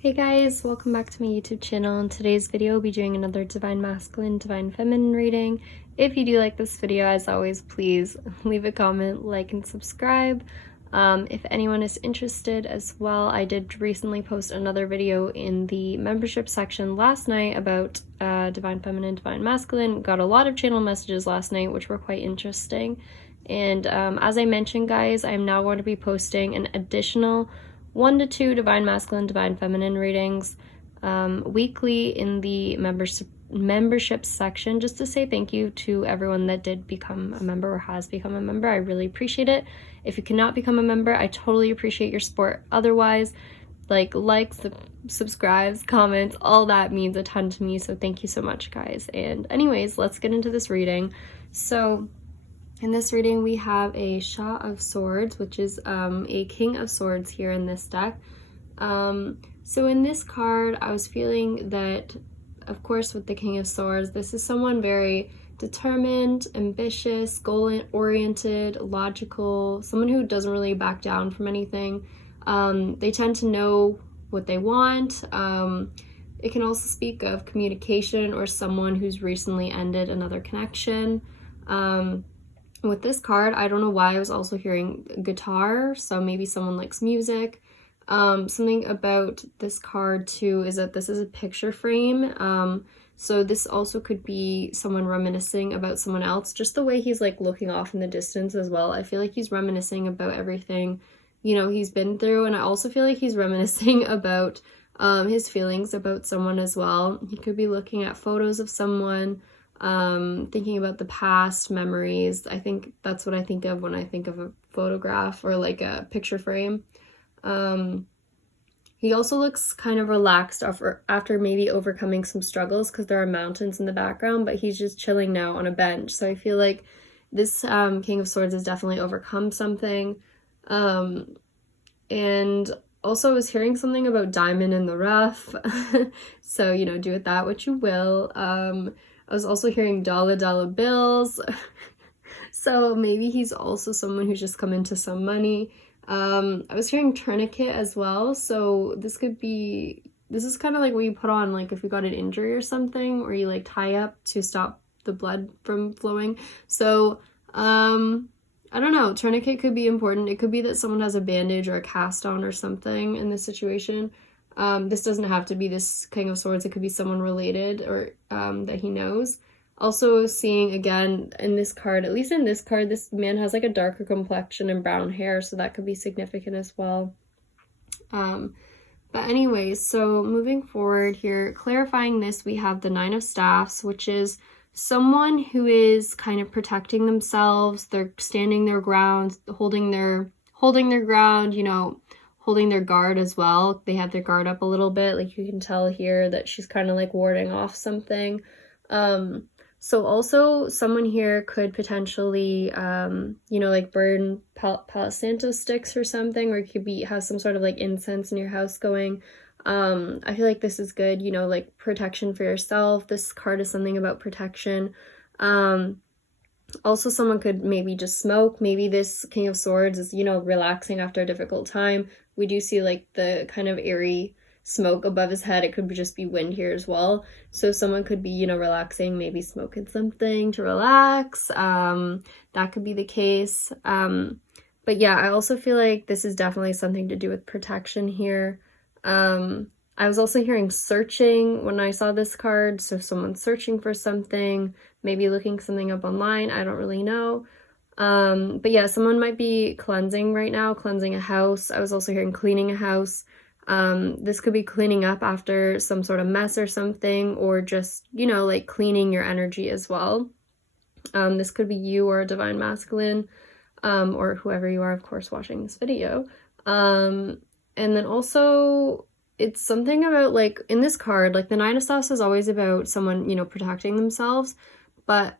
Hey guys, welcome back to my YouTube channel. In today's video, I'll be doing another Divine Masculine, Divine Feminine reading. If you do like this video, as always, please leave a comment, like, and subscribe. If anyone is interested as well, I did recently post another video in the membership section last night about Divine Feminine, Divine Masculine. Got a lot of channel messages last night, which were quite interesting. And as I mentioned, guys, I'm now going to be posting an additional 1 to 2 Divine Masculine, Divine Feminine readings weekly in the membership section, just to say thank you to everyone that did become a member or has become a member. I really appreciate it. If you cannot become a member, I totally appreciate your support. Otherwise, likes, subscribes, comments, all that means a ton to me, so thank you so much, guys. And anyways, let's get into this reading. So in this reading, we have a Shah of Swords, which is a King of Swords here in this deck. So in this card, I was feeling that, of course, with the King of Swords, this is someone very determined, ambitious, goal-oriented, logical, someone who doesn't really back down from anything. They tend to know what they want. It can also speak of communication or someone who's recently ended another connection. With this card, I don't know why I was also hearing guitar, so maybe someone likes music. Something about this card too is that this is a picture frame, so this also could be someone reminiscing about someone else, just the way he's like looking off in the distance as well. I feel like he's reminiscing about everything, you know, he's been through, and I also feel like he's reminiscing about his feelings about someone as well. He could be looking at photos of someone, thinking about the past memories. I think that's what I think of when I think of a photograph or like a picture frame. He also looks kind of relaxed after maybe overcoming some struggles, because there are mountains in the background, but he's just chilling now on a bench. So I feel like this King of Swords has definitely overcome something. And also I was hearing something about diamond in the rough. So, you know, do with that what you will. I was also hearing dollar bills. So maybe he's also someone who's just come into some money. I was hearing tourniquet as well. So this is kind of like what you put on, like if you got an injury or something, or you like tie up to stop the blood from flowing. So, I don't know, tourniquet could be important. It could be that someone has a bandage or a cast on or something in this situation. This doesn't have to be this King of Swords. It could be someone related or that he knows. Also seeing again in this card, at least in this card, this man has like a darker complexion and brown hair, so that could be significant as well. But anyways, so moving forward here, clarifying this, we have the Nine of Staffs, which is someone who is kind of protecting themselves. They're standing their ground, holding their ground, you know, holding their guard as well. They have their guard up a little bit, like you can tell here that she's kind of like warding off something. So also someone here could potentially, you know, like burn Palo Santo sticks or something, or it could have some sort of like incense in your house going. I feel like this is good, you know, like protection for yourself. This card is something about protection. Also, someone could maybe just smoke. Maybe this King of Swords is, you know, relaxing after a difficult time. We do see like the kind of airy smoke above his head. It could just be wind here as well. So someone could be, you know, relaxing, maybe smoking something to relax. That could be the case. But yeah, I also feel like this is definitely something to do with protection here. I was also hearing searching when I saw this card. So someone's searching for something, maybe looking something up online. I don't really know. But yeah, someone might be cleansing right now, cleansing a house. I was also hearing cleaning a house. This could be cleaning up after some sort of mess or something, or just, you know, like cleaning your energy as well. This could be you or a Divine Masculine, or whoever you are, of course, watching this video. And then also it's something about like in this card, like the Nine of Staffs is always about someone, you know, protecting themselves,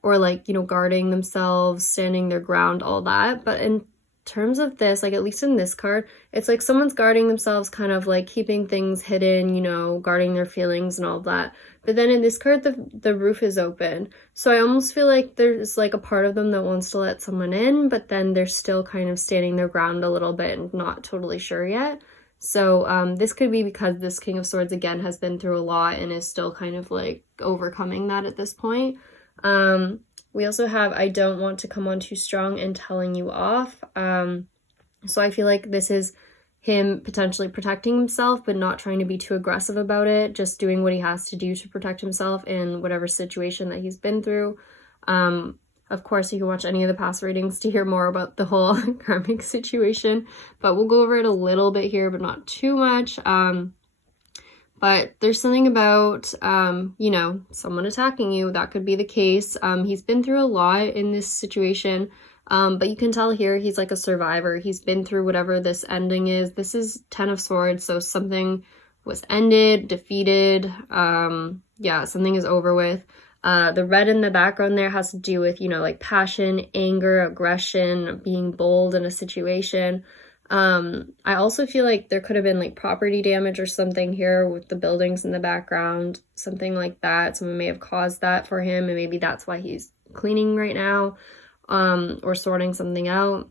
or like, you know, guarding themselves, standing their ground, all that. But in terms of this, like at least in this card, it's like someone's guarding themselves, kind of like keeping things hidden, you know, guarding their feelings and all that. But then in this card, the roof is open. So I almost feel like there's like a part of them that wants to let someone in, but then they're still kind of standing their ground a little bit and not totally sure yet. So this could be because this King of Swords again has been through a lot and is still kind of like overcoming that at this point. We also have I don't want to come on too strong and telling you off. So I feel like this is him potentially protecting himself, but not trying to be too aggressive about it, just doing what he has to do to protect himself in whatever situation that he's been through. Of course, you can watch any of the past readings to hear more about the whole karmic situation, but we'll go over it a little bit here, but not too much. But there's something about, you know, someone attacking you. That could be the case. He's been through a lot in this situation, but you can tell here he's like a survivor. He's been through whatever this ending is. This is 10 of Swords, so something was ended, defeated. Yeah, something is over with. The red in the background there has to do with, you know, like passion, anger, aggression, being bold in a situation. I also feel like there could have been like property damage or something here with the buildings in the background, something like that. Someone may have caused that for him, and maybe that's why he's cleaning right now, or sorting something out.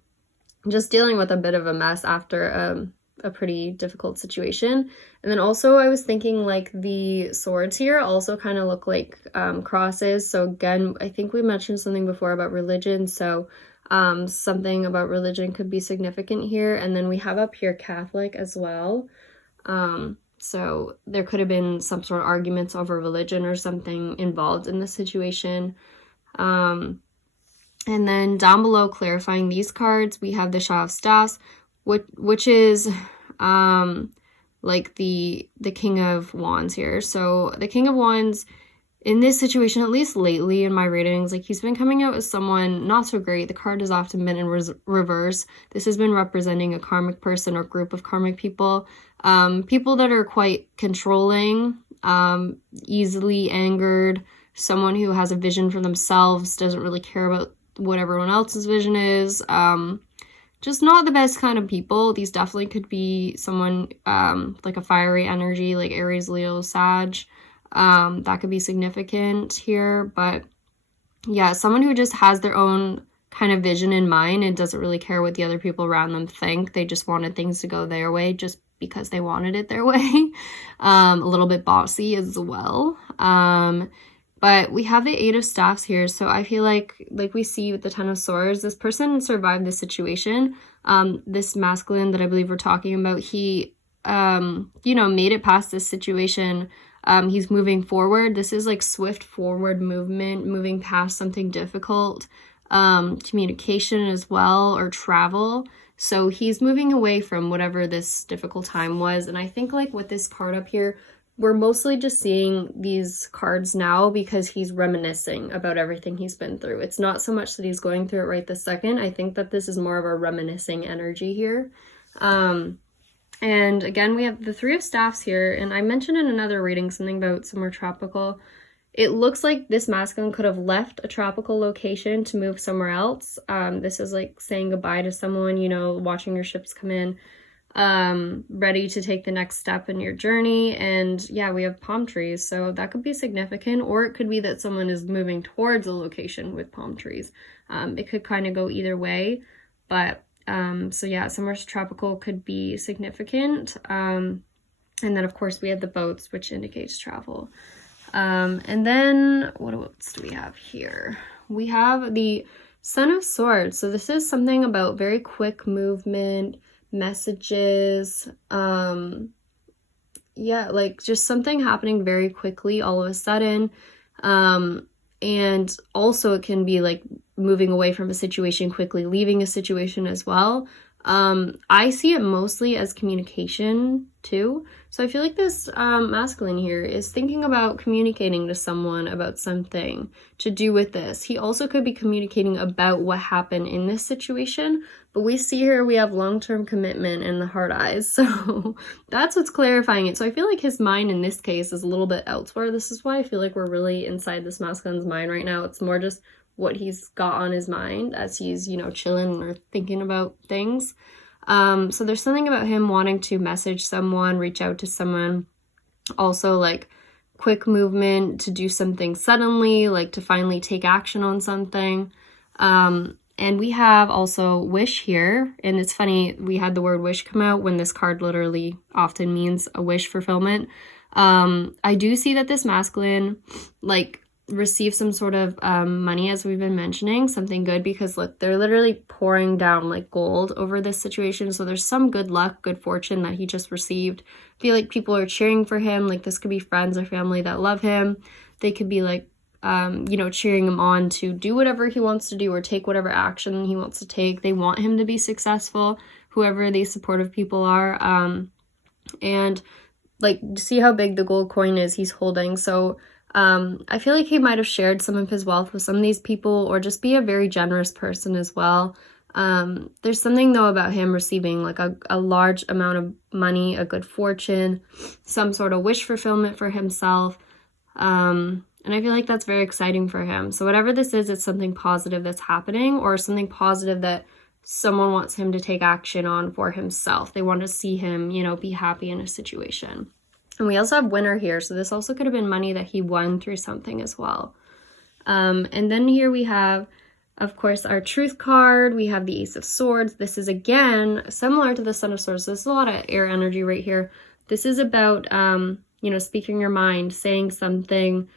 Just dealing with a bit of a mess after a pretty difficult situation. And then also I was thinking like the swords here also kind of look like crosses. So again, I think we mentioned something before about religion, so something about religion could be significant here. And then we have up here Catholic as well. So there could have been some sort of arguments over religion or something involved in this situation. And then down below, clarifying these cards, we have the Shaw of Staffs, which is like the King of Wands here. So the King of Wands in this situation, at least lately in my readings, like he's been coming out as someone not so great. The card has often been in reverse. This has been representing a karmic person or group of karmic people. People that are quite controlling, easily angered, someone who has a vision for themselves, doesn't really care about what everyone else's vision is. Just not the best kind of people. These definitely could be someone like a fiery energy, like Aries, Leo, Sag. That could be significant here. But yeah, someone who just has their own kind of vision in mind and doesn't really care what the other people around them think. They just wanted things to go their way just because they wanted it their way. A little bit bossy as well. But we have the Eight of Staffs here, so I feel like we see with the Ten of Swords, this person survived this situation. This masculine that I believe we're talking about, he, you know, made it past this situation. He's moving forward. This is like swift forward movement, moving past something difficult. Communication as well, or travel. So he's moving away from whatever this difficult time was. And I think like with this card up here, we're mostly just seeing these cards now because he's reminiscing about everything he's been through. It's not so much that he's going through it right this second. I think that this is more of a reminiscing energy here. And again, we have the Three of Staffs here. And I mentioned in another reading something about somewhere tropical. It looks like this masculine could have left a tropical location to move somewhere else. This is like saying goodbye to someone, you know, watching your ships come in. Ready to take the next step in your journey. And yeah, we have palm trees, so that could be significant, or it could be that someone is moving towards a location with palm trees. It could kind of go either way, but so yeah, somewhere tropical could be significant. And then of course we have the boats, which indicates travel. And then what else do we have here? We have the Son of Swords. So this is something about very quick movement, messages, yeah, like just something happening very quickly all of a sudden. And also it can be like moving away from a situation quickly, leaving a situation as well. I see it mostly as communication too. So I feel like this masculine here is thinking about communicating to someone about something to do with this. He also could be communicating about what happened in this situation, but we see here we have long-term commitment and the heart eyes. So that's what's clarifying it. So I feel like his mind in this case is a little bit elsewhere. This is why I feel like we're really inside this masculine's mind right now. It's more just what he's got on his mind as he's, you know, chilling or thinking about things. So there's something about him wanting to message someone, reach out to someone. Also like quick movement to do something suddenly, like to finally take action on something. And we have also wish here. And it's funny, we had the word wish come out when this card literally often means a wish fulfillment. I do see that this masculine, like, receive some sort of money, as we've been mentioning, something good, because look, they're literally pouring down like gold over this situation. So there's some good luck, good fortune that he just received. I feel like people are cheering for him. Like, this could be friends or family that love him. They could be like, you know, cheering him on to do whatever he wants to do or take whatever action he wants to take. They want him to be successful, whoever these supportive people are. And like, see how big the gold coin is he's holding. So I feel like he might have shared some of his wealth with some of these people, or just be a very generous person as well. There's something though about him receiving like a large amount of money, a good fortune, some sort of wish fulfillment for himself. And I feel like that's very exciting for him. So whatever this is, it's something positive that's happening, or something positive that someone wants him to take action on for himself. They want to see him, you know, be happy in a situation. And we also have winner here. So this also could have been money that he won through something as well. And then here we have, of course, our truth card. We have the Ace of Swords. This is, again, similar to the Son of Swords. So this is a lot of air energy right here. This is about, you know, speaking your mind, saying something,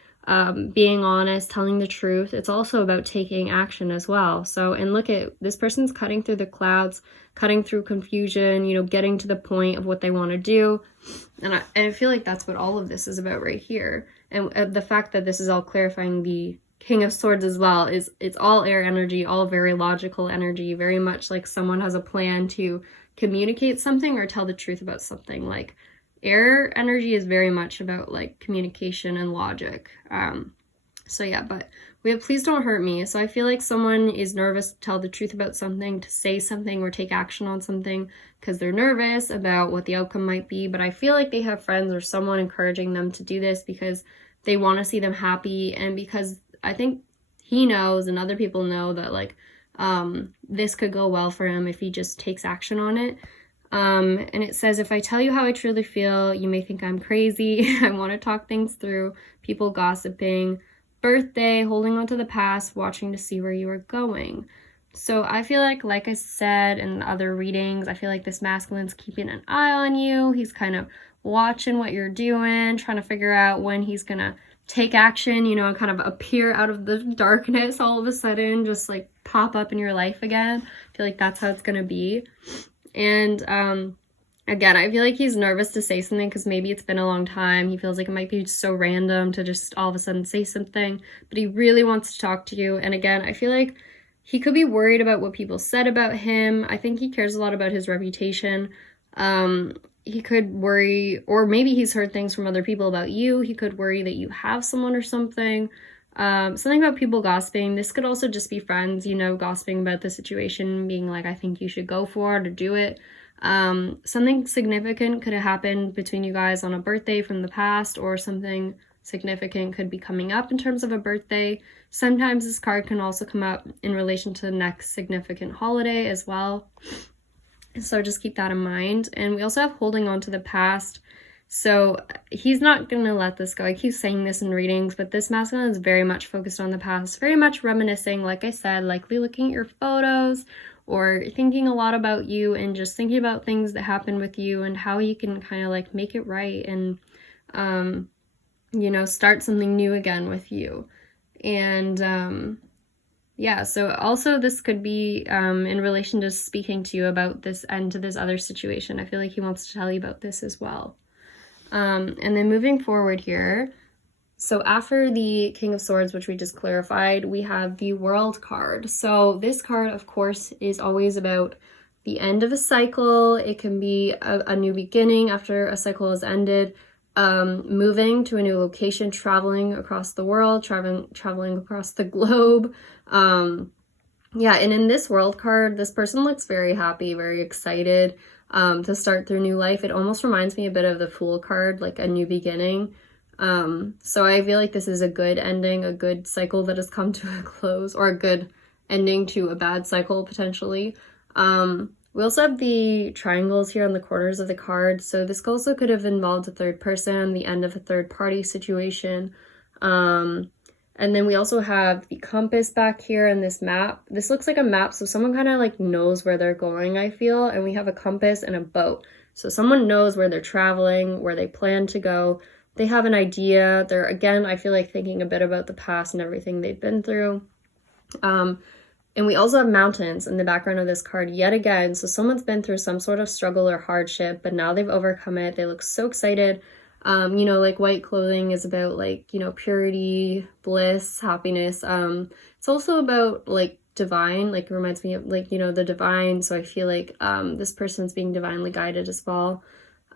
being honest, telling the truth. It's also about taking action as well. So, and look at this person's cutting through the clouds, cutting through confusion, you know, getting to the point of what they want to do. And I feel like that's what all of this is about right here. And the fact that this is all clarifying the King of Swords as well is, it's all air energy, all very logical energy, very much like someone has a plan to communicate something or tell the truth about something. Like, air energy is very much about like communication and logic. So yeah, but we have please don't hurt me. So I feel like someone is nervous to tell the truth about something, to say something or take action on something because they're nervous about what the outcome might be. But I feel like they have friends or someone encouraging them to do this because they want to see them happy, and because I think he knows and other people know that like this could go well for him if he just takes action on it. And it says, if I tell you how I truly feel, you may think I'm crazy. I want to talk things through, people gossiping, birthday, holding on to the past, watching to see where you are going. So I feel like I said in other readings, I feel like this masculine's keeping an eye on you. He's kind of watching what you're doing, trying to figure out when he's gonna take action, you know, and kind of appear out of the darkness all of a sudden, just like pop up in your life again. I feel like that's how it's gonna be. And again, I feel like he's nervous to say something because maybe it's been a long time. He feels like it might be so random to just all of a sudden say something, but he really wants to talk to you. And again, I feel like he could be worried about what people said about him. I think he cares a lot about his reputation. He could worry, or maybe he's heard things from other people about you. He could worry that you have someone or something. Something about people gossiping. This could also just be friends, you know, gossiping about the situation, being like, I think you should go for it or do it. Something significant could have happened between you guys on a birthday from the past, or something significant could be coming up in terms of a birthday. Sometimes this card can also come up in relation to the next significant holiday as well. So just keep that in mind. And we also have holding on to the past. So he's not going to let this go. I keep saying this in readings, but this masculine is very much focused on the past, very much reminiscing, like I said, likely looking at your photos or thinking a lot about you and just thinking about things that happened with you and how you can kind of like make it right and, you know, start something new again with you. And, yeah, so also this could be in relation to speaking to you about this and to this other situation. I feel like he wants to tell you about this as well. And then moving forward here, so after the King of Swords, which we just clarified, we have the World card. So this card, of course, is always about the end of a cycle. It can be a new beginning after a cycle has ended, moving to a new location, traveling across the world, traveling across the globe. Yeah, and in this World card, this person looks very happy, very excited to start their new life. It almost reminds me a bit of the Fool card, like a new beginning. So I feel like this is a good ending, a good cycle that has come to a close, or a good ending to a bad cycle potentially. We also have the triangles here on the corners of the card. So this also could have involved a third person, the end of a third party situation. And And then we also have the compass back here and this map. This looks like a map, so someone kind of like knows where they're going, I feel. And we have a compass and a boat. So someone knows where they're traveling, where they plan to go. They have an idea. They're, again, I feel like thinking a bit about the past and everything they've been through. And we also have mountains in the background of this card yet again. So someone's been through some sort of struggle or hardship, but now they've overcome it. They look so excited. You know, like white clothing is about like, you know, purity, bliss, happiness. It's also about like divine, like it reminds me of like, you know, the divine. So I feel like this person's being divinely guided as well.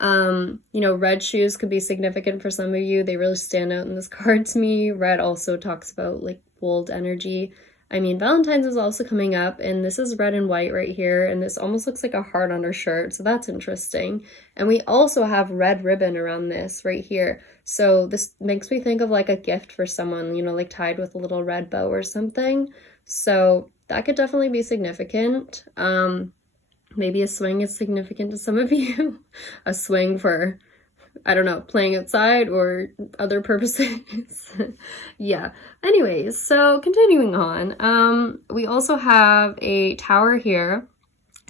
You know, red shoes could be significant for some of you. They really stand out in this card to me. Red also talks about like bold energy. I mean, Valentine's is also coming up, and this is red and white right here, and this almost looks like a heart on her shirt, so that's interesting. And we also have red ribbon around this right here, so this makes me think of like a gift for someone, you know, like tied with a little red bow or something. So that could definitely be significant. Maybe a swing is significant to some of you. A swing for, I don't know, playing outside or other purposes. Yeah. Anyways, so continuing on, we also have a tower here.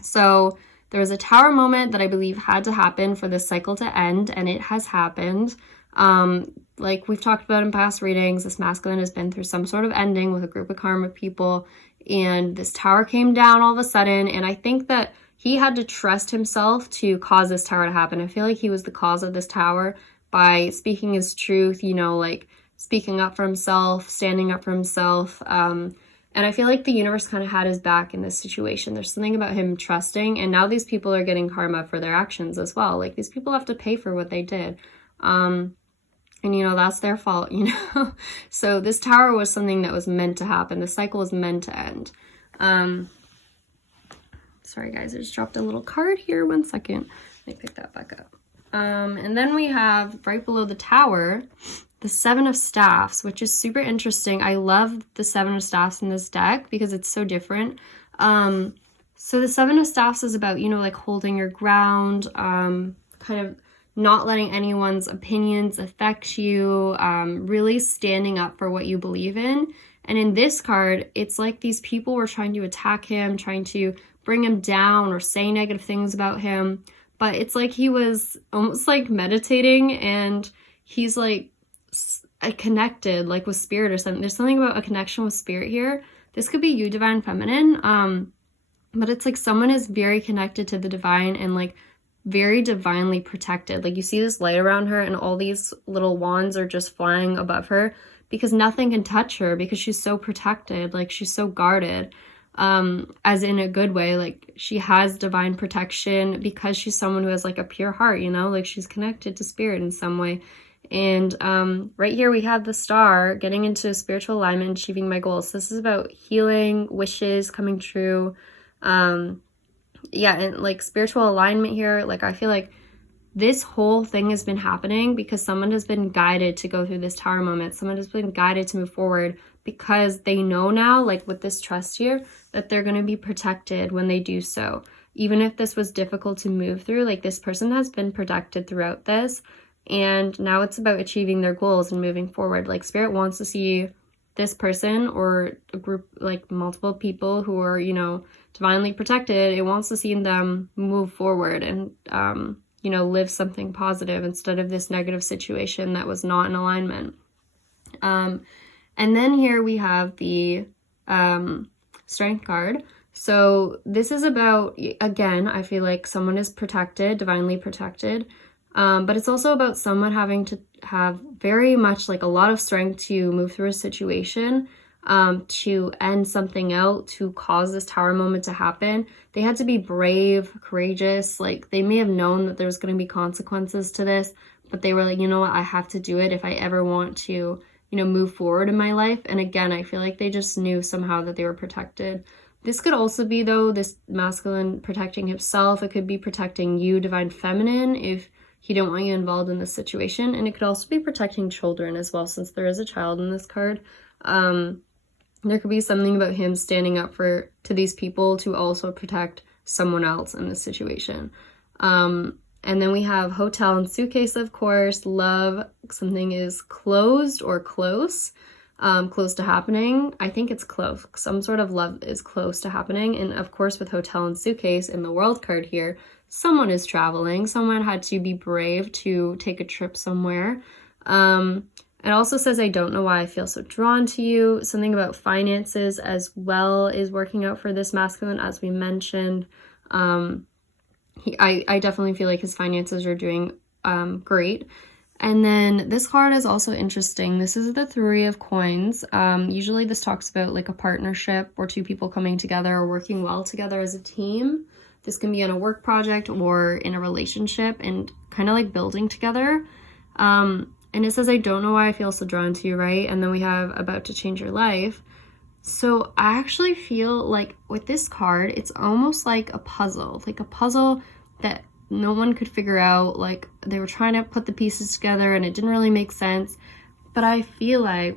So there was a tower moment that I believe had to happen for this cycle to end, and it has happened. Like we've talked about in past readings, this masculine has been through some sort of ending with a group of karmic people, and this tower came down all of a sudden, and I think that he had to trust himself to cause this tower to happen. I feel like he was the cause of this tower by speaking his truth, you know, like speaking up for himself, standing up for himself. And I feel like the universe kind of had his back in this situation. There's something about him trusting, and now these people are getting karma for their actions as well. Like these people have to pay for what they did. And, you know, that's their fault, you know. So this tower was something that was meant to happen. The cycle was meant to end. Sorry guys, I just dropped a little card here. 1 second. Let me pick that back up. And then we have right below the tower, the Seven of Staffs, which is super interesting. I love the Seven of Staffs in this deck because it's so different. So the Seven of Staffs is about, you know, like holding your ground, kind of not letting anyone's opinions affect you, really standing up for what you believe in. And in this card, it's like these people were trying to attack him, trying to bring him down or say negative things about him. But it's like he was almost like meditating, and he's like connected like with spirit or something. There's something about a connection with spirit here. This could be you, divine feminine. But it's like someone is very connected to the divine and like very divinely protected. Like you see this light around her, and all these little wands are just flying above her because nothing can touch her because she's so protected. Like she's so guarded. As in a good way, like she has divine protection because she's someone who has like a pure heart, you know, like she's connected to spirit in some way. And right here we have the star, getting into spiritual alignment, achieving my goals. This is about healing, wishes coming true. Yeah, and like spiritual alignment here, like I feel like this whole thing has been happening because someone has been guided to go through this tower moment. Someone has been guided to move forward because they know now, like with this trust here, that they're going to be protected when they do so. Even if this was difficult to move through, like this person has been protected throughout this. And now it's about achieving their goals and moving forward. Like spirit wants to see this person or a group, like multiple people who are, you know, divinely protected. It wants to see them move forward and, you know, live something positive instead of this negative situation that was not in alignment. And then here we have the Strength card. So this is about, again, I feel like someone is protected, divinely protected, but it's also about someone having to have very much like a lot of strength to move through a situation, to end something out, to cause this tower moment to happen. They had to be brave, courageous. Like they may have known that there was going to be consequences to this, but they were like, you know what, I have to do it if I ever want to, you know, move forward in my life. And again, I feel like they just knew somehow that they were protected. This could also be, though, this masculine protecting himself. It could be protecting you, divine feminine, if he didn't want you involved in this situation. And it could also be protecting children as well, since there is a child in this card. There could be something about him standing up to these people to also protect someone else in this situation. And then we have hotel and suitcase, of course. Love, something is closed or close. close to happening. I think it's close. Some sort of love is close to happening. And of course, with hotel and suitcase in the world card here, someone is traveling. Someone had to be brave to take a trip somewhere. It also says, I don't know why I feel so drawn to you. Something about finances as well is working out for this masculine, as we mentioned. I definitely feel like his finances are doing great. And then this card is also interesting. This is the Three of Coins. Usually this talks about like a partnership or two people coming together or working well together as a team. This can be on a work project or in a relationship and kind of like building together. And it says, I don't know why I feel so drawn to you, right? And then we have about to change your life. So I actually feel like with this card, it's almost like a puzzle that no one could figure out. Like they were trying to put the pieces together and it didn't really make sense. But I feel like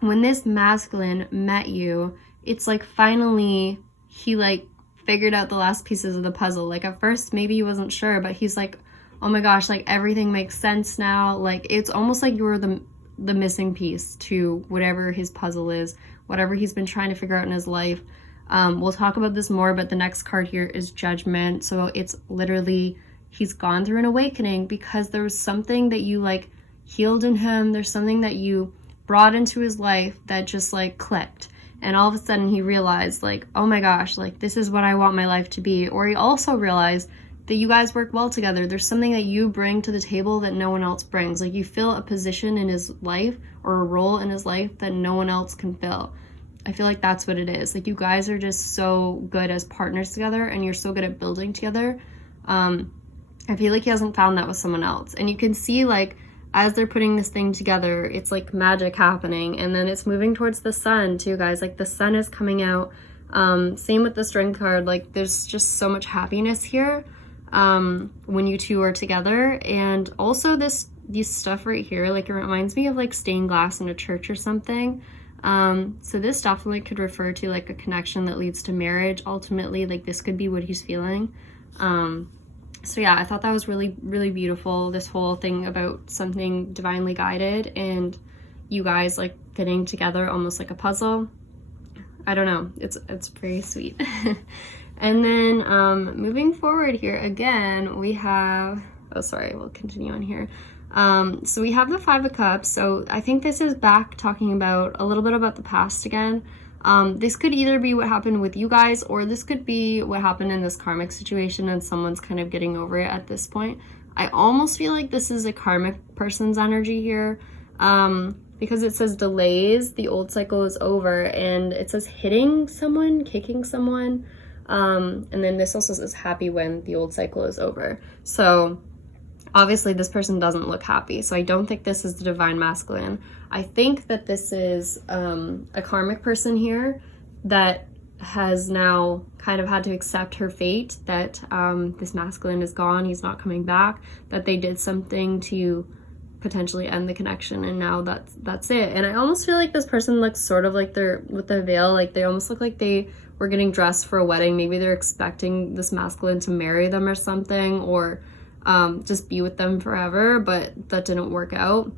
when this masculine met you, it's like finally he like figured out the last pieces of the puzzle. Like at first maybe he wasn't sure, but he's like, oh my gosh, like everything makes sense now. Like it's almost like you were the missing piece to whatever his puzzle is, whatever he's been trying to figure out in his life. We'll talk about this more, but the next card here is Judgment. So it's literally he's gone through an awakening because there was something that you like healed in him. There's something that you brought into his life that just like clicked. And all of a sudden he realized like, oh my gosh, like this is what I want my life to be. Or he also realized that you guys work well together. There's something that you bring to the table that no one else brings. Like you fill a position in his life or a role in his life that no one else can fill. I feel like that's what it is. Like you guys are just so good as partners together and you're so good at building together. I feel like he hasn't found that with someone else. And you can see like as they're putting this thing together, it's like magic happening. And then it's moving towards the sun too, guys. Like the sun is coming out. Same with the Strength card. Like there's just so much happiness here when you two are together. And also this stuff right here, like it reminds me of like stained glass in a church or something. So this definitely could refer to like a connection that leads to marriage ultimately. Like this could be what he's feeling. So yeah, I thought that was really, really beautiful. This whole thing about something divinely guided and you guys like fitting together almost like a puzzle. I don't know. It's pretty sweet. And then moving forward here again, we have, oh sorry, we'll continue on here. So we have the Five of Cups. So I think this is back talking about a little bit about the past again. This could either be what happened with you guys, or this could be what happened in this karmic situation and someone's kind of getting over it at this point. I almost feel like this is a karmic person's energy here, because it says delays, the old cycle is over, and it says hitting someone, kicking someone, and then this also says happy when the old cycle is over. So obviously this person doesn't look happy, so I don't think this is the divine masculine. I think that this is a karmic person here that has now kind of had to accept her fate, that this masculine is gone, he's not coming back, that they did something to potentially end the connection, and now that's it. And I almost feel like this person looks sort of like they're with the veil, like they almost look like they were getting dressed for a wedding. Maybe they're expecting this masculine to marry them or something, or just be with them forever, but that didn't work out.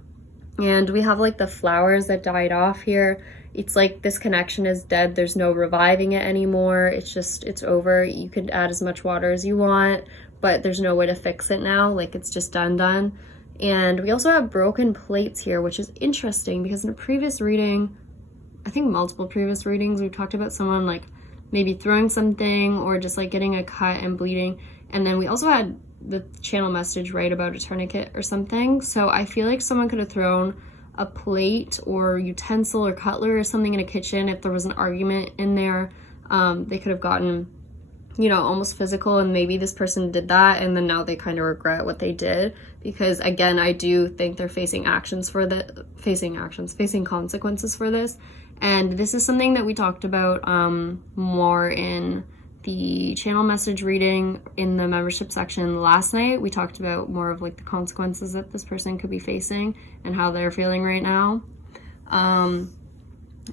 And we have like the flowers that died off here. It's like this connection is dead. There's no reviving it anymore. It's over. You can add as much water as you want, but there's no way to fix it now. Like it's just done. And we also have broken plates here, which is interesting because in a previous reading, I think multiple previous readings, we've talked about someone like maybe throwing something or just like getting a cut and bleeding. And then we also had the channel message right about a tourniquet or something. So I feel like someone could have thrown a plate or utensil or cutlery or something in a kitchen. If there was an argument in there, they could have gotten, you know, almost physical, and maybe this person did that and then now they kind of regret what they did, because again, I do think they're facing consequences for this. And this is something that we talked about more in the channel message reading in the membership section last night. We talked about more of like the consequences that this person could be facing and how they're feeling right now. And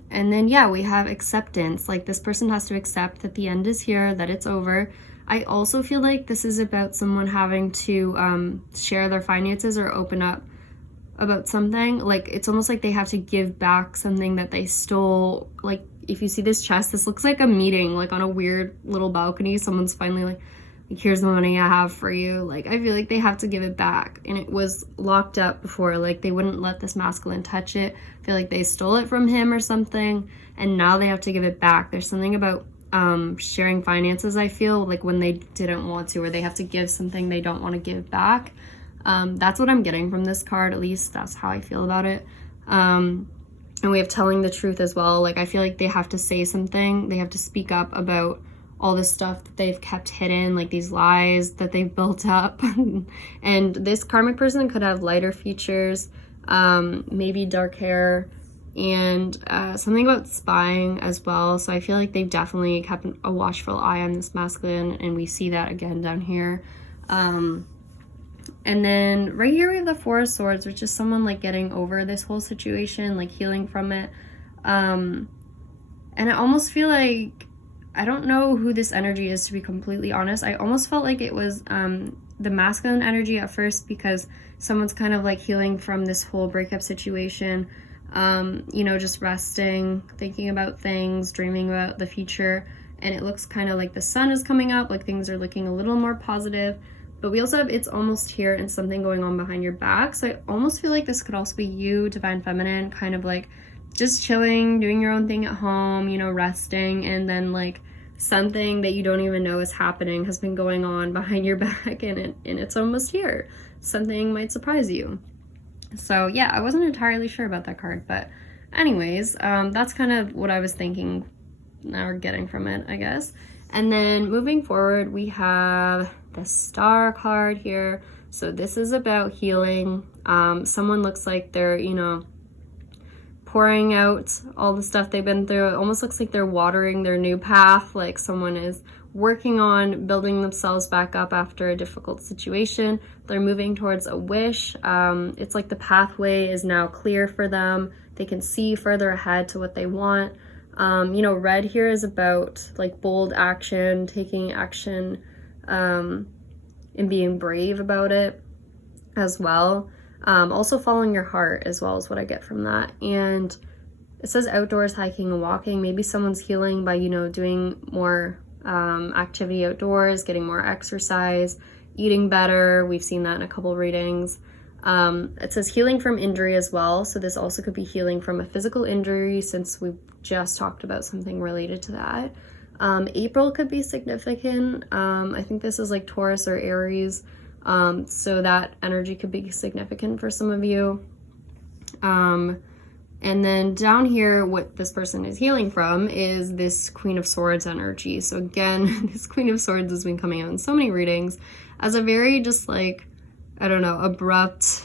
then yeah, we have acceptance. Like this person has to accept that the end is here, that it's over. I also feel like this is about someone having to share their finances or open up about something. Like, it's almost like they have to give back something that they stole. Like, if you see this chest, this looks like a meeting, like on a weird little balcony. Someone's finally like, here's the money I have for you. Like, I feel like they have to give it back, and it was locked up before. Like, they wouldn't let this masculine touch it. I feel like they stole it from him or something, and now they have to give it back. There's something about sharing finances, I feel like, when they didn't want to, or they have to give something they don't want to give back. That's what I'm getting from this card. At least that's how I feel about it. And we have telling the truth as well. Like, I feel like they have to say something. They have to speak up about all this stuff that they've kept hidden, like these lies that they've built up. And this karmic person could have lighter features, maybe dark hair, and something about spying as well. So I feel like they've definitely kept a watchful eye on this masculine, and we see that again down here. And then right here we have the Four of Swords, which is someone like getting over this whole situation, like healing from it. And I almost feel like, I don't know who this energy is, to be completely honest. I almost felt like it was the masculine energy at first, because someone's kind of like healing from this whole breakup situation, you know, just resting, thinking about things, dreaming about the future. And it looks kind of like the sun is coming up, like things are looking a little more positive. But we also have it's almost here and something going on behind your back. So I almost feel like this could also be you, Divine Feminine, kind of like just chilling, doing your own thing at home, you know, resting, and then like something that you don't even know is happening has been going on behind your back, and it's almost here. Something might surprise you. So yeah, I wasn't entirely sure about that card, but anyways, that's kind of what I was thinking or getting from it, I guess. And then moving forward, we have the Star card here. So this is about healing. Someone looks like they're, you know, pouring out all the stuff they've been through. It almost looks like they're watering their new path, like someone is working on building themselves back up after a difficult situation. They're moving towards a wish. It's like the pathway is now clear for them. They can see further ahead to what they want. You know, red here is about like bold action, taking action, and being brave about it as well. Also following your heart as well is what I get from that. And it says outdoors, hiking and walking. Maybe someone's healing by, you know, doing more activity outdoors, getting more exercise, eating better. We've seen that in a couple readings. It says healing from injury as well. So this also could be healing from a physical injury, since we've just talked about something related to that. April could be significant. I think this is like Taurus or Aries. So that energy could be significant for some of you. And then down here, what this person is healing from is this Queen of Swords energy. So again, this Queen of Swords has been coming out in so many readings as a very just like, I don't know, abrupt,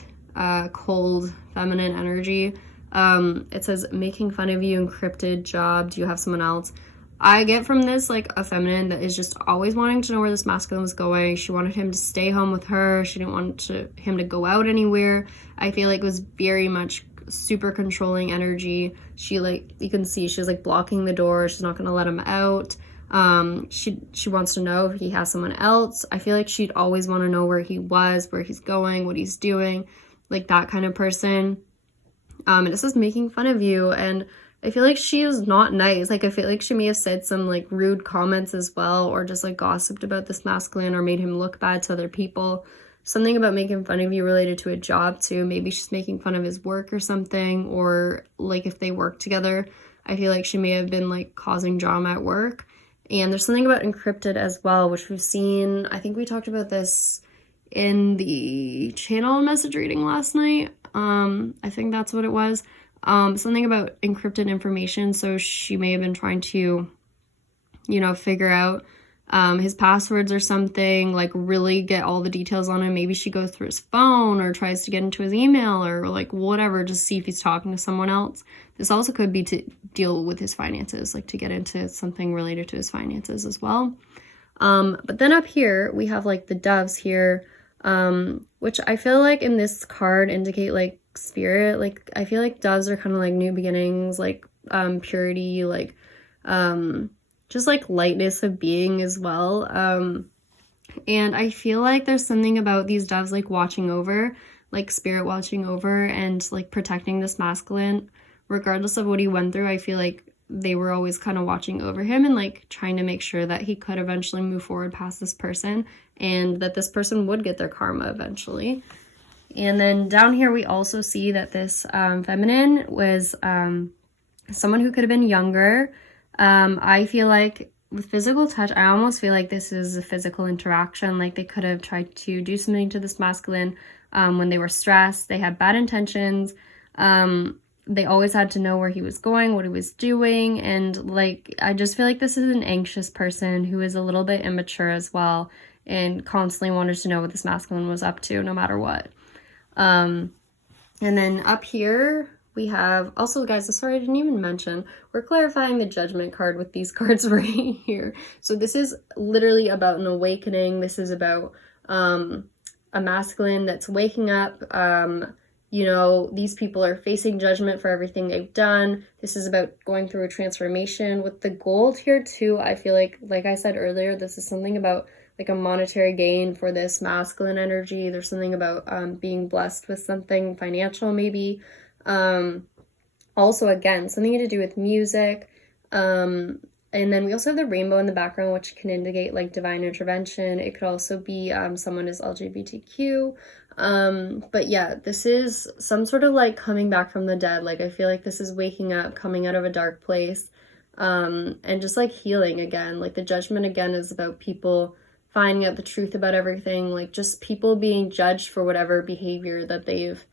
cold, feminine energy. It says making fun of you, encrypted, job, do you have someone else? I get from this like a feminine that is just always wanting to know where this masculine was going. She wanted him to stay home with her. She didn't want him to go out anywhere. I feel like it was very much super controlling energy. She like, you can see she's like blocking the door. She's not going to let him out. She wants to know if he has someone else. I feel like she'd always want to know where he was, where he's going, what he's doing, like that kind of person. And it says making fun of you, and I feel like she is not nice. Like, I feel like she may have said some like rude comments as well, or just like gossiped about this masculine or made him look bad to other people. Something about making fun of you related to a job too. Maybe she's making fun of his work or something, or like if they work together. I feel like she may have been like causing drama at work. And there's something about encrypted as well, which we've seen. I think we talked about this in the channel message reading last night. I think that's what it was. Something about encrypted information. So she may have been trying to, you know, figure out his passwords or something, like really get all the details on him. Maybe she goes through his phone or tries to get into his email or like whatever, just see if he's talking to someone else. This also could be to deal with his finances, like to get into something related to his finances as well. But then up here, we have like the doves here, which I feel like in this card indicate like spirit. Like I feel like doves are kind of like new beginnings, like purity, like just like lightness of being as well. And I feel like there's something about these doves like watching over, like spirit watching over and like protecting this masculine. Regardless of what he went through, I feel like they were always kind of watching over him and like trying to make sure that he could eventually move forward past this person and that this person would get their karma eventually. And then down here we also see that this feminine was someone who could have been younger. I feel like with physical touch, I almost feel like this is a physical interaction. Like they could have tried to do something to this masculine when they were stressed. They had bad intentions. They always had to know where he was going, what he was doing. And like, I just feel like this is an anxious person who is a little bit immature as well and constantly wanted to know what this masculine was up to no matter what. And then up here we have, also guys, sorry I didn't even mention, we're clarifying the judgment card with these cards right here. So this is literally about an awakening. This is about a masculine that's waking up. You know, these people are facing judgment for everything they've done. This is about going through a transformation. With the gold here too, I feel like I said earlier, this is something about like a monetary gain for this masculine energy. There's something about being blessed with something financial maybe. Also, again, something to do with music. And then we also have the rainbow in the background, which can indicate like divine intervention. It could also be someone is LGBTQ. But yeah, this is some sort of like coming back from the dead. Like I feel like this is waking up, coming out of a dark place, and just like healing again. Like the judgment again is about people finding out the truth about everything, like just people being judged for whatever behavior that they've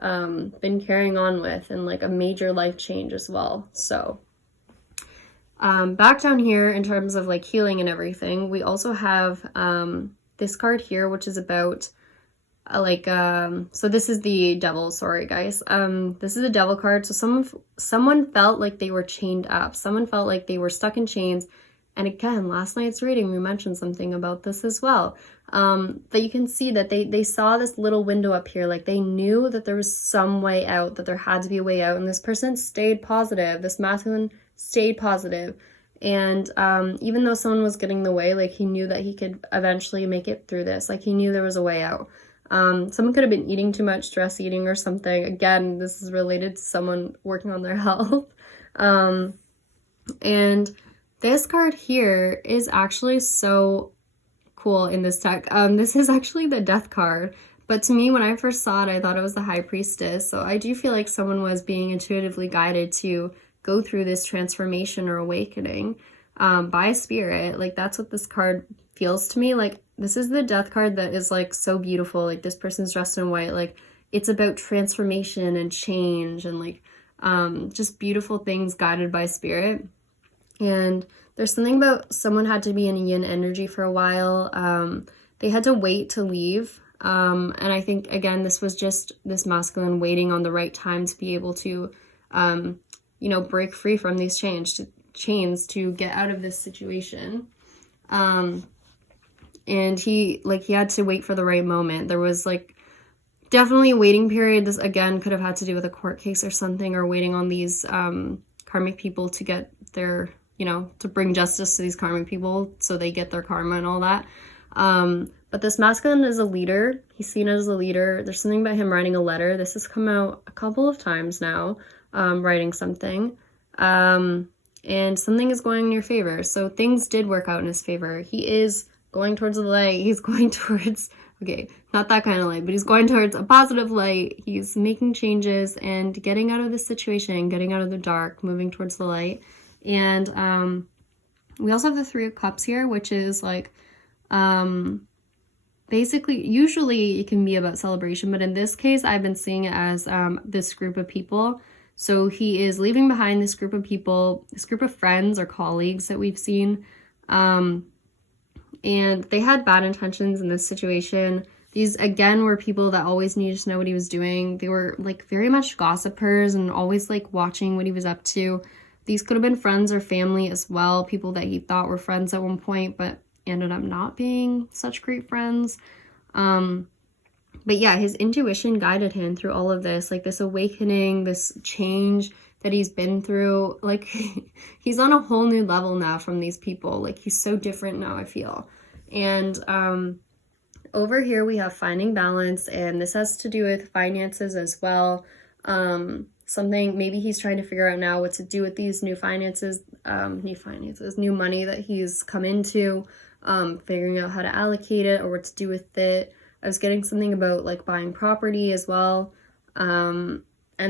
been carrying on with, and like a major life change as well. So back down here in terms of like healing and everything, we also have this card here, which is about so this is the devil, sorry guys. This is the devil card. So someone felt like they were chained up. Someone felt like they were stuck in chains. And again, last night's reading, we mentioned something about this as well. That you can see that they saw this little window up here. Like they knew that there was some way out, that there had to be a way out. And this person stayed positive. This masculine stayed positive. And even though someone was getting in the way, like he knew that he could eventually make it through this. Like he knew there was a way out. Someone could have been eating too much, stress eating or something. Again, this is related to someone working on their health. And this card here is actually so cool in this deck. This is actually the death card. But to me, when I first saw it, I thought it was the high priestess. So I do feel like someone was being intuitively guided to go through this transformation or awakening by spirit. Like that's what this card feels to me. Like this is the death card that is like so beautiful. Like this person's dressed in white. Like it's about transformation and change and like just beautiful things guided by spirit. And there's something about someone had to be in a yin energy for a while. They had to wait to leave. And I think, again, this was just this masculine waiting on the right time to be able to, you know, break free from these chains to get out of this situation. And he had to wait for the right moment. There was like definitely a waiting period. This again could have had to do with a court case or something, or waiting on these karmic people to get their, you know, to bring justice to these karmic people so they get their karma and all that. But this masculine is a leader. He's seen as a leader. There's something about him writing a letter. This has come out a couple of times now, writing something. And something is going in your favor. So things did work out in his favor. He is going towards the light. He's going towards, okay, not that kind of light, but he's going towards a positive light. He's making changes and getting out of this situation, getting out of the dark, moving towards the light. And we also have the Three of Cups here, which is like, basically, usually it can be about celebration, but in this case, I've been seeing it as this group of people. So he is leaving behind this group of people, this group of friends or colleagues that we've seen. And they had bad intentions in this situation. These, again, were people that always needed to know what he was doing. They were, like, very much gossipers and always, like, watching what he was up to. These could have been friends or family as well, people that he thought were friends at one point, but ended up not being such great friends. But yeah, his intuition guided him through all of this, like this awakening, this change that he's been through. Like he's on a whole new level now from these people. Like he's so different now, I feel. And Over here we have finding balance, and this has to do with finances as well. Something maybe he's trying to figure out now what to do with these new finances, new money that he's come into, figuring out how to allocate it or what to do with it. I was getting something about like buying property as well. And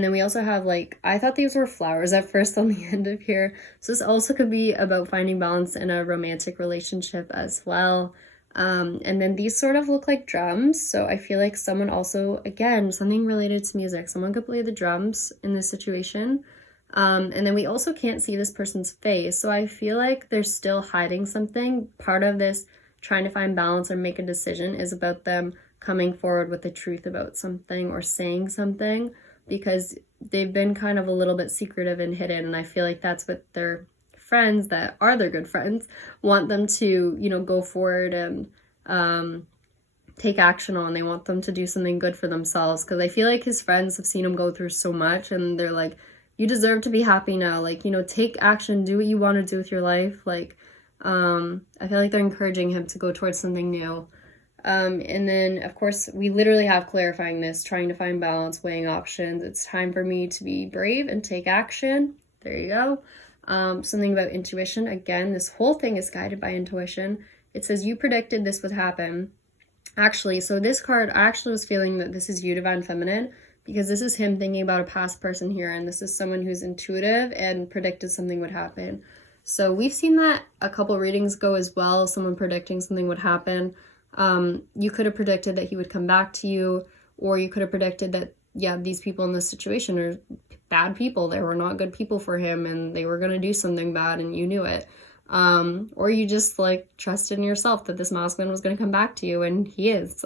then we also have like, I thought these were flowers at first on the end of here. So this also could be about finding balance in a romantic relationship as well. And then these sort of look like drums. So I feel like someone also, again, something related to music. Someone could play the drums in this situation. And then we also can't see this person's face. So I feel like they're still hiding something. Part of this trying to find balance or make a decision is about them coming forward with the truth about something or saying something, because they've been kind of a little bit secretive and hidden. And I feel like that's what their friends that are their good friends want them to, you know, go forward and take action on. They want them to do something good for themselves, because I feel like his friends have seen him go through so much and they're like, you deserve to be happy now. Like, you know, take action, do what you want to do with your life. Like, I feel like they're encouraging him to go towards something new. And then, of course, we literally have clarifying this, trying to find balance, weighing options. It's time for me to be brave and take action. There you go. Something about intuition. Again, this whole thing is guided by intuition. It says you predicted this would happen. Actually, so this card, I actually was feeling that this is you, Divine Feminine, because this is him thinking about a past person here, and this is someone who's intuitive and predicted something would happen. So we've seen that a couple readings ago as well, someone predicting something would happen. You could have predicted that he would come back to you, or you could have predicted that, yeah, these people in this situation are bad people. They were not good people for him and they were going to do something bad and you knew it. Or you just like trusted in yourself that this masculine was going to come back to you, and he is.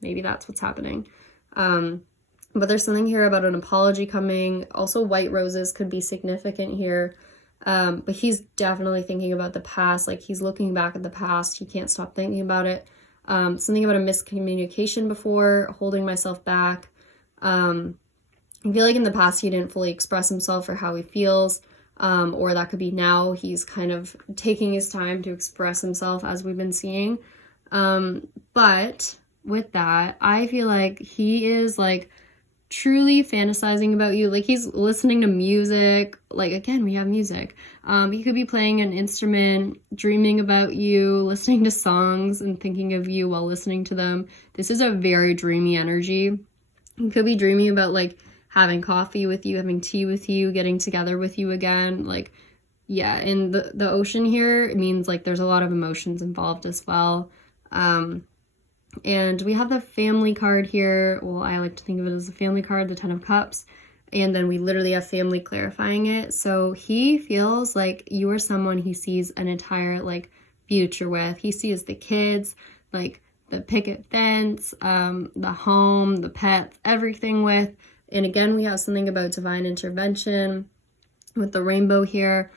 Maybe that's what's happening. But there's something here about an apology coming. Also, white roses could be significant here. But he's definitely thinking about the past. Like, he's looking back at the past. He can't stop thinking about it. Something about a miscommunication before, holding myself back. I feel like in the past he didn't fully express himself or how he feels, or that could be now he's kind of taking his time to express himself, as we've been seeing. But with that, I feel like he is like truly fantasizing about you. Like, he's listening to music. Like, again, we have music. He could be playing an instrument, dreaming about you, listening to songs and thinking of you while listening to them. This is a very dreamy energy. He could be dreaming about like having coffee with you, having tea with you, getting together with you again. Like, yeah, and the ocean here, it means like there's a lot of emotions involved as well. And we have the family card here. Well, I like to think of it as a family card, the 10 of Cups. And then we literally have family clarifying it. So he feels like you are someone he sees an entire like future with. He sees the kids, like the picket fence, the home, the pets, everything with. And again, we have something about divine intervention with the rainbow here.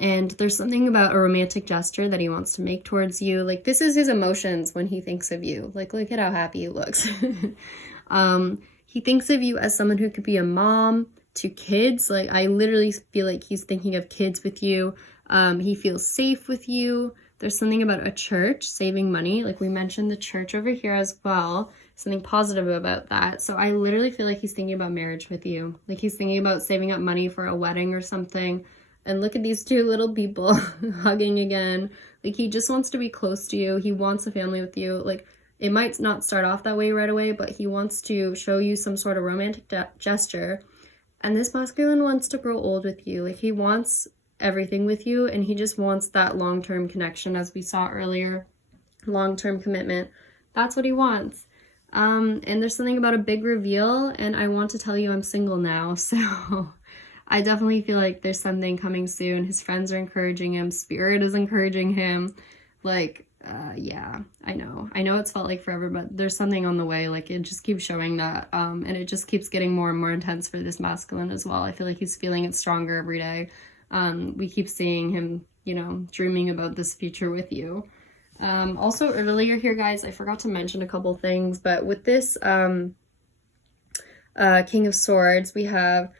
And there's something about a romantic gesture that he wants to make towards you. Like, this is his emotions when he thinks of you. Like, look at how happy he looks. He thinks of you as someone who could be a mom to kids. Like, I literally feel like he's thinking of kids with you. He feels safe with you. There's something about a church, saving money. Like, we mentioned the church over here as well. Something positive about that. So I literally feel like he's thinking about marriage with you. Like, he's thinking about saving up money for a wedding or something. And look at these two little people hugging again. Like, he just wants to be close to you. He wants a family with you. Like, it might not start off that way right away, but he wants to show you some sort of romantic gesture. And this masculine wants to grow old with you. Like, he wants everything with you, and he just wants that long-term connection, as we saw earlier. Long-term commitment. That's what he wants. And there's something about a big reveal, and I want to tell you I'm single now, so I definitely feel like there's something coming soon. His friends are encouraging him. Spirit is encouraging him. Like, yeah, I know it's felt like forever, but there's something on the way. Like, it just keeps showing that, and it just keeps getting more and more intense for this masculine as well. I feel like he's feeling it stronger every day. We keep seeing him, you know, dreaming about this future with you. Also earlier here, guys, I forgot to mention a couple things, but with this, King of Swords, we have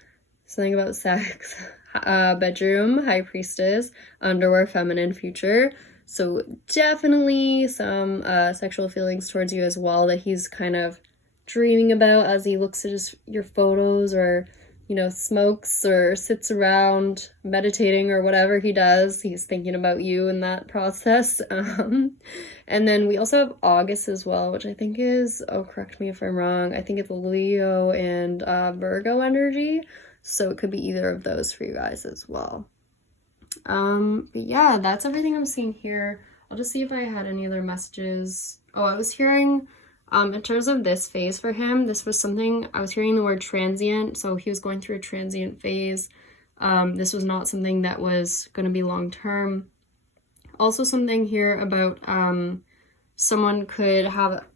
something about sex, bedroom, high priestess, underwear, feminine, future. So definitely some sexual feelings towards you as well that he's kind of dreaming about as he looks at your photos, or, you know, smokes or sits around meditating or whatever he does. He's thinking about you in that process. And then we also have August as well, which I think is, oh, correct me if I'm wrong, I think it's Leo and Virgo energy. So it could be either of those for you guys as well. But yeah, that's everything I'm seeing here. I'll just see if I had any other messages. Oh, I was hearing, in terms of this phase for him, this was something, I was hearing the word transient, so he was going through a transient phase. This was not something that was going to be long term. Also something here about someone could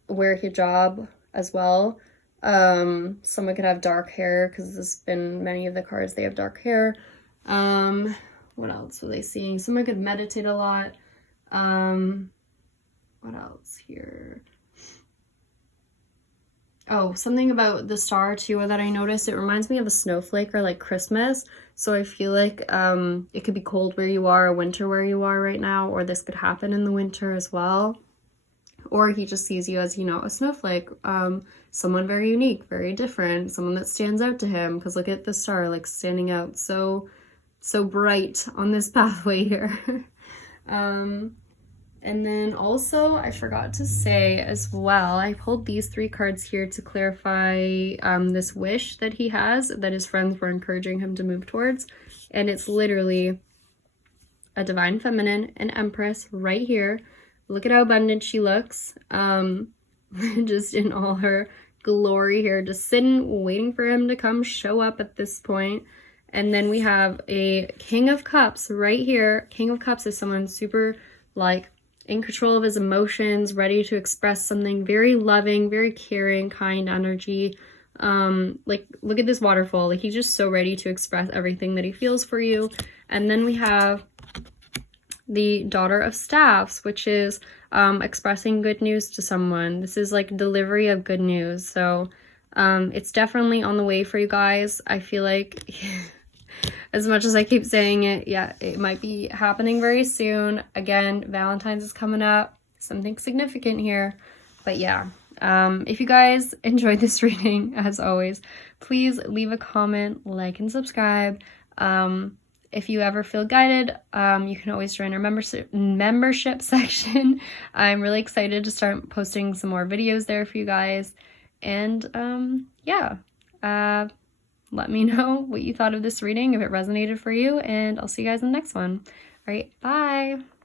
wear hijab as well. Someone could have dark hair, because there's been many of the cards, they have dark hair. What else were they seeing? Someone could meditate a lot. What else here? Oh, something about the star too that I noticed. It reminds me of a snowflake or like Christmas. So I feel like it could be cold where you are or winter where you are right now, or this could happen in the winter as well. Or he just sees you as, you know, a snowflake, someone very unique, very different, someone that stands out to him, because look at the star, like standing out so bright on this pathway here. And then also, I forgot to say as well, I pulled these 3 cards here to clarify this wish that he has, that his friends were encouraging him to move towards. And it's literally a divine feminine, an empress right here. Look at how abundant she looks, just in all her glory here, just sitting, waiting for him to come show up at this point. And then we have a King of Cups right here. King of Cups is someone super, like, in control of his emotions, ready to express something, very loving, very caring, kind energy. Like, look at this waterfall. Like, he's just so ready to express everything that he feels for you. And then we have the Daughter of Staffs, which is expressing good news to someone. This is like delivery of good news. So it's definitely on the way for you guys. I feel like as much as I keep saying it, yeah, it might be happening very soon. Again, Valentine's is coming up, something significant here. But yeah, if you guys enjoyed this reading, as always, please leave a comment, like, and subscribe. If you ever feel guided, you can always join our membership section. I'm really excited to start posting some more videos there for you guys. And yeah, let me know what you thought of this reading, if it resonated for you, and I'll see you guys in the next one. All right, bye.